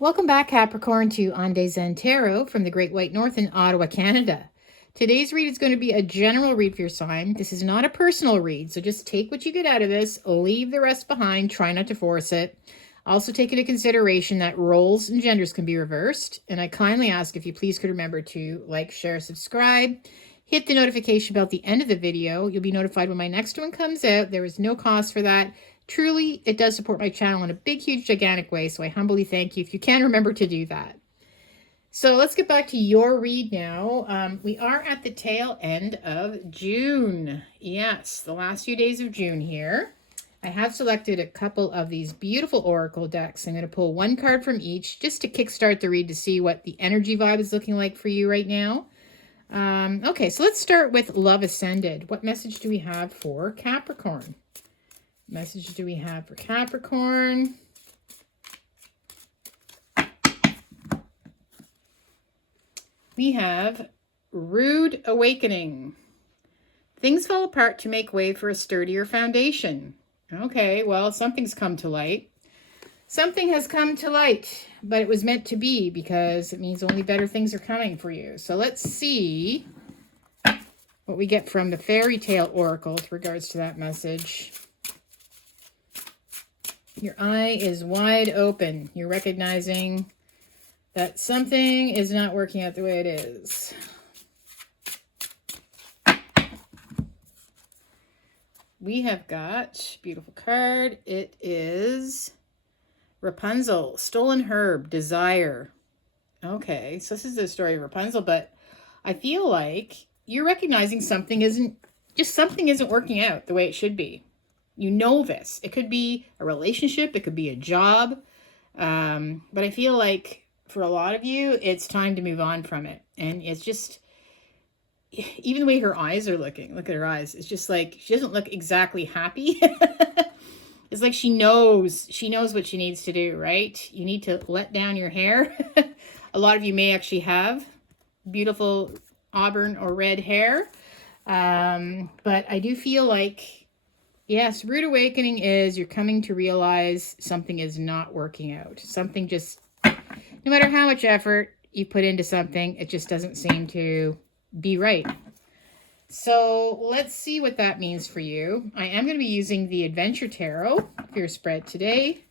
Welcome back, Capricorn, to On Day Zen Tarot from the Great White North in Ottawa, Canada. Today's read is going to be a general read for your sign. This is not a personal read, so just take what you get out of this, leave the rest behind, try not to force it. Also take into consideration that roles and genders can be reversed, and I kindly ask if you please could remember to like, share, subscribe, hit the notification bell at the end of the video. You'll be notified when my next one comes out. There is no cost for that. Truly, it does support my channel in a big, huge, gigantic way, so I humbly thank you if you can remember to do that. So let's get back to your read now. We are at the tail end of June. Yes, the last few days of June here. I have selected a couple of these beautiful oracle decks. I'm going to pull one card from each just to kickstart the read to see what the energy vibe is looking like for you right now. Okay, so let's start with Love Ascended. What message do we have for Capricorn? Message do we have for Capricorn? We have Rude Awakening. Things fall apart to make way for a sturdier foundation. Okay, well, something's come to light. Something has come to light, but it was meant to be because it means only better things are coming for you. So let's see what we get from the Fairy Tale Oracle with regards to that message. Your eye is wide open. You're recognizing that something is not working out the way it is. We have got, beautiful card, it is Rapunzel, Stolen Herb, Desire. Okay, so this is the story of Rapunzel, but I feel like you're recognizing something isn't working out the way it should be. You know this. It could be a relationship. It could be a job. But I feel like for a lot of you, it's time to move on from it. And it's just, even the way her eyes are looking, look at her eyes. It's just like, she doesn't look exactly happy. It's like she knows what she needs to do, right? You need to let down your hair. A lot of you may actually have beautiful auburn or red hair. But I do feel like, yes, Rude Awakening is you're coming to realize something is not working out. Something just, no matter how much effort you put into something, it just doesn't seem to be right. So let's see what that means for you. I am going to be using the Adventure Tarot for your spread today.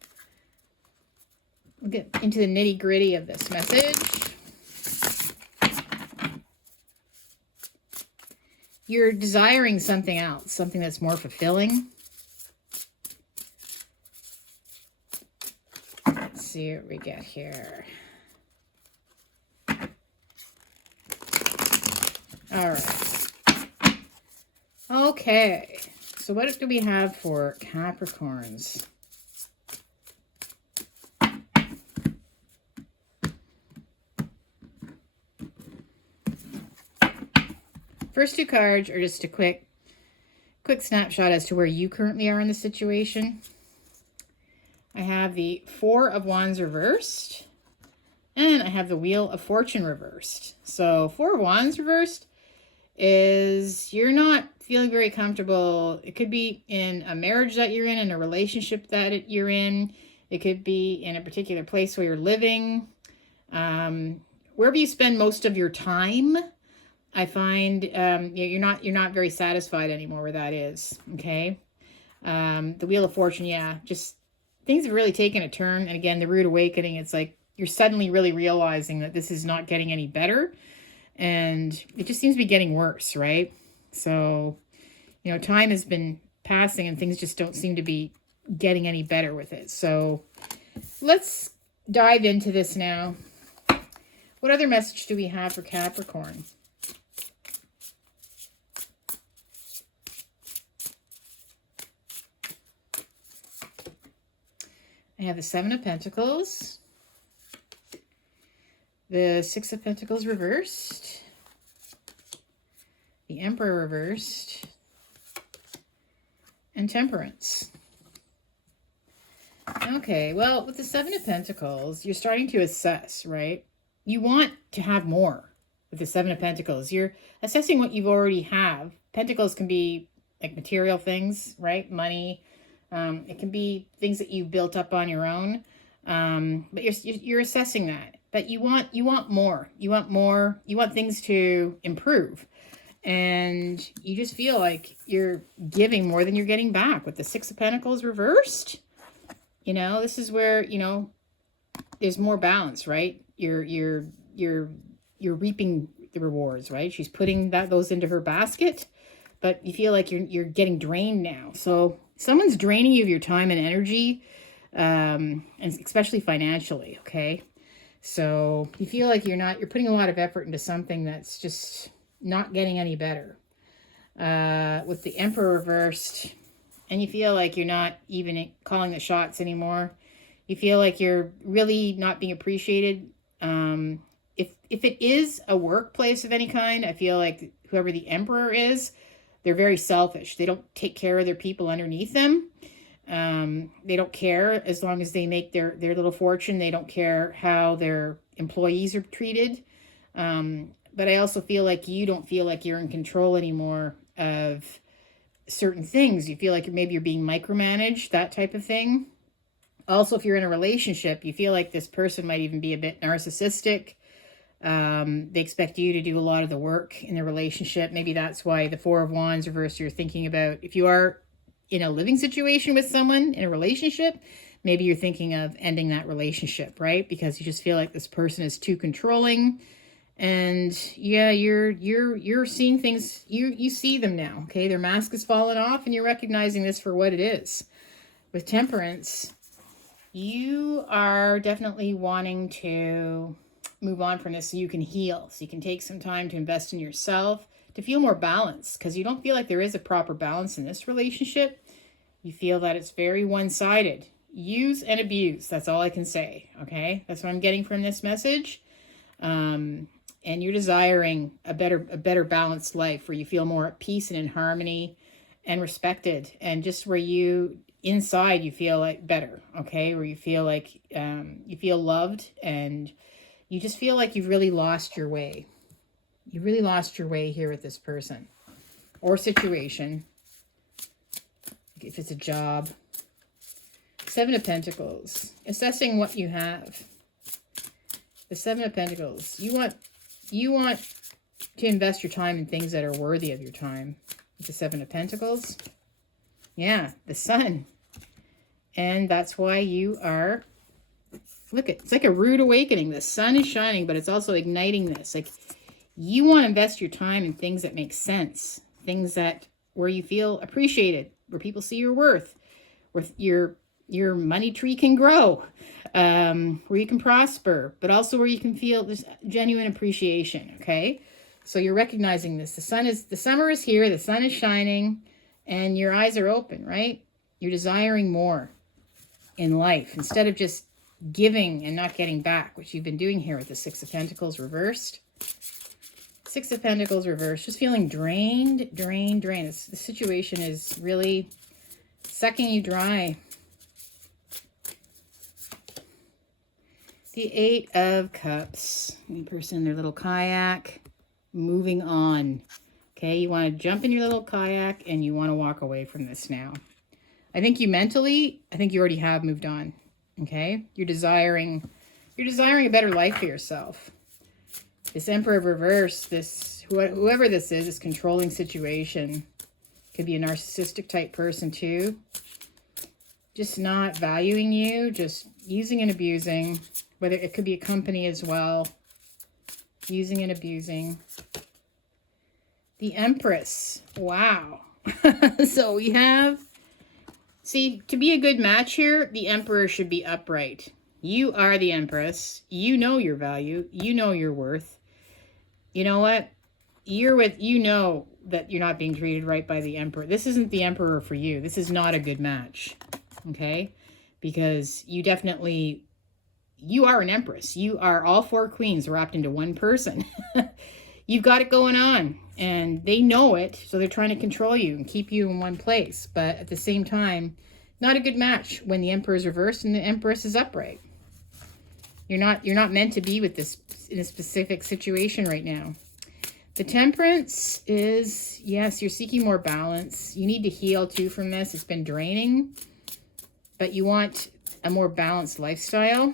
We'll get into the nitty-gritty of this message. You're desiring something else, something that's more fulfilling. Let's see what we get here. All right. Okay. So what do we have for Capricorns? First two cards are just a quick snapshot as to where you currently are in the situation. I have the Four of Wands reversed, and I have the Wheel of Fortune reversed. So Four of Wands reversed is you're not feeling very comfortable. It could be in a marriage that you're in a relationship that you're in. It could be in a particular place where you're living. Wherever you spend most of your time, I find you're not very satisfied anymore where that is, okay? The Wheel of Fortune, yeah, just things have really taken a turn. And again, the Rude Awakening, it's like you're suddenly really realizing that this is not getting any better. And it just seems to be getting worse, right? So, you know, time has been passing and things just don't seem to be getting any better with it. So let's dive into this now. What other message do we have for Capricorn? I have the Seven of Pentacles, the Six of Pentacles reversed, the Emperor reversed, and Temperance. Okay, well, with the Seven of Pentacles, you're starting to assess, right? You want to have more with the Seven of Pentacles. You're assessing what you already have. Pentacles can be like material things, right? Money. It can be things that you've built up on your own. But you're assessing that. But you want more. You want more. You want things to improve. And you just feel like you're giving more than you're getting back with the Six of Pentacles reversed. You know, this is where, you know, there's more balance, right? You're reaping the rewards, right? She's putting those into her basket, but you feel like you're getting drained now. So someone's draining you of your time and energy, and especially financially, okay? So you feel like you're putting a lot of effort into something that's just not getting any better. With the Emperor reversed, and you feel like you're not even calling the shots anymore. You feel like you're really not being appreciated. If it is a workplace of any kind, I feel like whoever the Emperor is, they're very selfish. They don't take care of their people underneath them. They don't care as long as they make their little fortune. They don't care how their employees are treated. But I also feel like you don't feel like you're in control anymore of certain things. You feel like maybe you're being micromanaged, that type of thing. Also, if you're in a relationship, you feel like this person might even be a bit narcissistic. They expect you to do a lot of the work in the relationship. Maybe that's why the Four of Wands reversed, you're thinking about, if you are in a living situation with someone in a relationship, maybe you're thinking of ending that relationship, right? Because you just feel like this person is too controlling. And yeah, you're seeing things, you see them now, okay? Their mask is falling off and you're recognizing this for what it is. With Temperance, you are definitely wanting to move on from this so you can heal, so you can take some time to invest in yourself, to feel more balanced, because you don't feel like there is a proper balance in this relationship. You feel that it's very one-sided. Use and abuse, that's all I can say, okay? That's what I'm getting from this message. And you're desiring a better balanced life where you feel more at peace and in harmony and respected, and just where you inside you feel like better, okay? Where you feel like you feel loved, and you just feel like you've really lost your way. You really lost your way here with this person or situation. If it's a job. Seven of Pentacles. Assessing what you have. The Seven of Pentacles. You want to invest your time in things that are worthy of your time. With the Seven of Pentacles. Yeah, the Sun. And that's why you are, look, it's like a rude awakening. The sun is shining, but it's also igniting this. Like, you want to invest your time in things that make sense. Things that, where you feel appreciated, where people see your worth, where your money tree can grow, where you can prosper, but also where you can feel this genuine appreciation, okay? So you're recognizing this. The summer is here, the sun is shining, and your eyes are open, right? You're desiring more in life instead of just giving and not getting back, which you've been doing here with the Six of Pentacles reversed. Six of Pentacles reversed, just feeling drained. The situation is really sucking you dry. The Eight of Cups. One person in their little kayak, moving on. Okay, you want to jump in your little kayak and you want to walk away from this now. I think you already have moved on. Okay, you're desiring a better life for yourself. This Emperor reverse, whoever this is, this controlling situation, could be a narcissistic type person too. Just not valuing you, just using and abusing. Whether it could be a company as well, using and abusing. The Empress, wow. So we have, see, to be a good match here, the Emperor should be upright. You are the Empress. You know your value. You know your worth. You know what? You know that you're not being treated right by the Emperor. This isn't the Emperor for you. This is not a good match. Okay? Because you are an Empress. You are all four queens wrapped into one person. You've got it going on. And they know it, so they're trying to control you and keep you in one place. But at the same time, not a good match when the Emperor is reversed and the Empress is upright. You're not meant to be with this in a specific situation right now. The Temperance is, yes, you're seeking more balance. You need to heal too from this. It's been draining. But you want a more balanced lifestyle.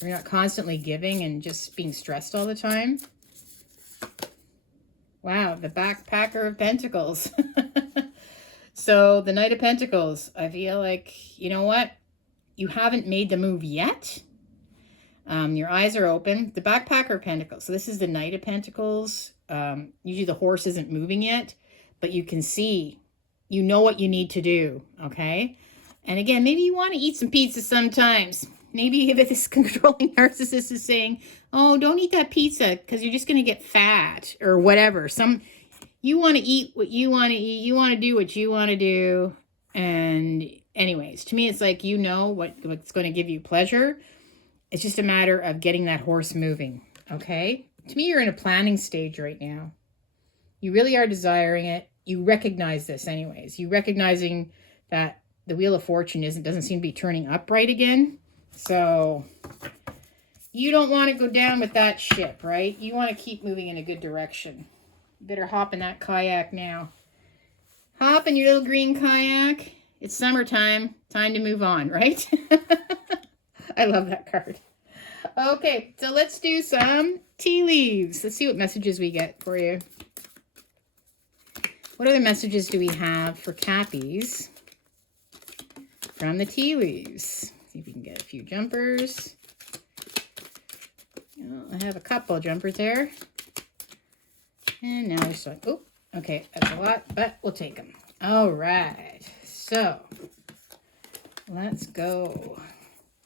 You're not constantly giving and just being stressed all the time. Wow, the backpacker of pentacles. So the Knight of Pentacles, I feel like, you know what? You haven't made the move yet. Your eyes are open. The backpacker of Pentacles. So this is the Knight of Pentacles. Usually the horse isn't moving yet, but you can see, you know what you need to do, okay? And again, maybe you want to eat some pizza sometimes. Maybe if this controlling narcissist is saying, oh, don't eat that pizza because you're just going to get fat or whatever. You want to eat what you want to eat. You want to do what you want to do. And anyways, to me, it's like, you know what's going to give you pleasure. It's just a matter of getting that horse moving, okay? To me, you're in a planning stage right now. You really are desiring it. You recognize this anyways. You recognizing that the Wheel of Fortune doesn't seem to be turning upright again. So you don't want to go down with that ship, right? You want to keep moving in a good direction. You better hop in that kayak now. Hop in your little green kayak. It's summertime. Time to move on, right? I love that card. Okay, so let's do some tea leaves. Let's see what messages we get for you. What other messages do we have for Cappies from the tea leaves? See if we can get a few jumpers. Oh, I have a couple of jumpers there. And now there's one. Oh, okay, that's a lot, but we'll take them. All right, so let's go.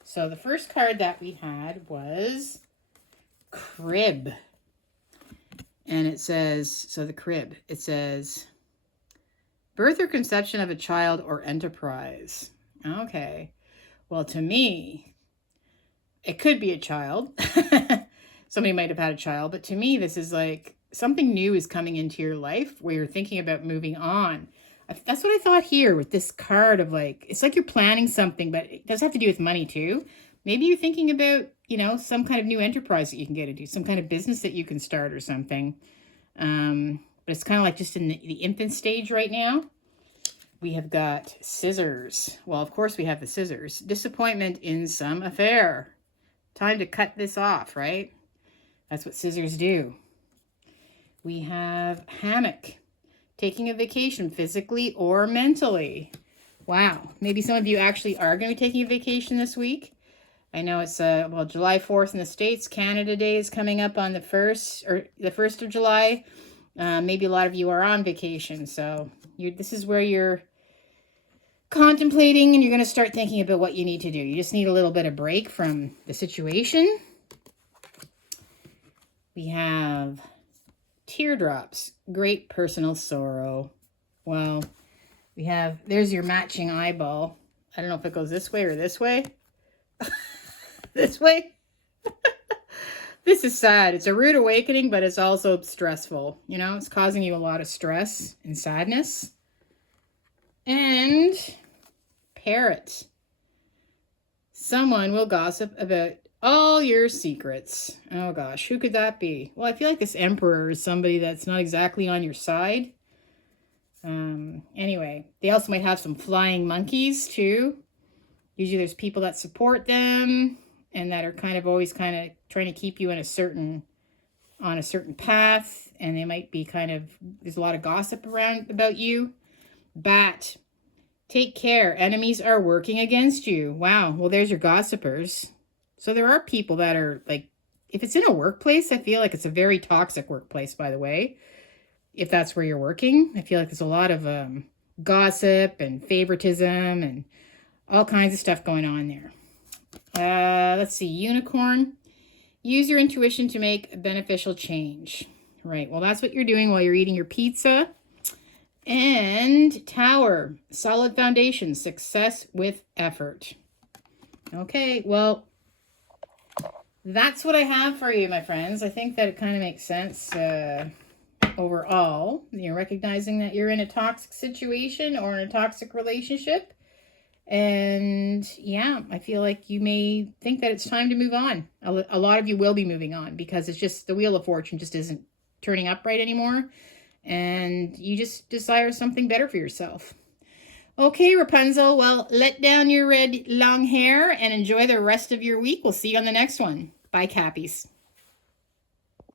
So the first card that we had was Crib. And it says, so the crib, it says, birth or conception of a child or enterprise. Okay. Well, to me, it could be a child. Somebody might have had a child, but to me, this is like something new is coming into your life where you're thinking about moving on. That's what I thought here with this card of like, it's like you're planning something, but it does have to do with money too. Maybe you're thinking about, you know, some kind of new enterprise that you can get into, some kind of business that you can start or something. But it's kind of like just in the infant stage right now. We have got Scissors. Well, of course we have the Scissors. Disappointment in some affair. Time to cut this off, right? That's what scissors do. We have Hammock. Taking a vacation physically or mentally. Wow. Maybe some of you actually are going to be taking a vacation this week. I know it's well, July 4th in the States. Canada Day is coming up on the 1st or the 1st of July. Maybe a lot of you are on vacation. So this is where you're contemplating and you're going to start thinking about what you need to do. You just need a little bit of break from the situation. We have Teardrops, great personal sorrow. Well, we have, there's your matching eyeball. I don't know if it goes this way or this way. This way. This is sad. It's a rude awakening, but it's also stressful. You know, it's causing you a lot of stress and sadness. And Parrot. Someone will gossip about all your secrets. Oh gosh, who could that be? Well, I feel like this Emperor is somebody that's not exactly on your side. Anyway, they also might have some flying monkeys too. Usually there's people that support them and that are kind of always kind of trying to keep you on a certain path. And they might be kind of, there's a lot of gossip around about you. Bat. Take care. Enemies are working against you. Wow. Well, there's your gossipers. So there are people that are like, if it's in a workplace, I feel like it's a very toxic workplace, by the way. If that's where you're working, I feel like there's a lot of gossip and favoritism and all kinds of stuff going on there. Let's see. Unicorn. Use your intuition to make a beneficial change. Right. Well, that's what you're doing while you're eating your pizza. And Tower. Solid foundation. Success with effort. Okay. Well, that's what I have for you, my friends. I think that it kind of makes sense overall. You're recognizing that you're in a toxic situation or in a toxic relationship. And yeah, I feel like you may think that it's time to move on. A lot of you will be moving on because it's just the Wheel of Fortune just isn't turning upright anymore. And you just desire something better for yourself. Okay, Rapunzel. Well, let down your red long hair and enjoy the rest of your week. We'll see you on the next one. Bye, Cappies.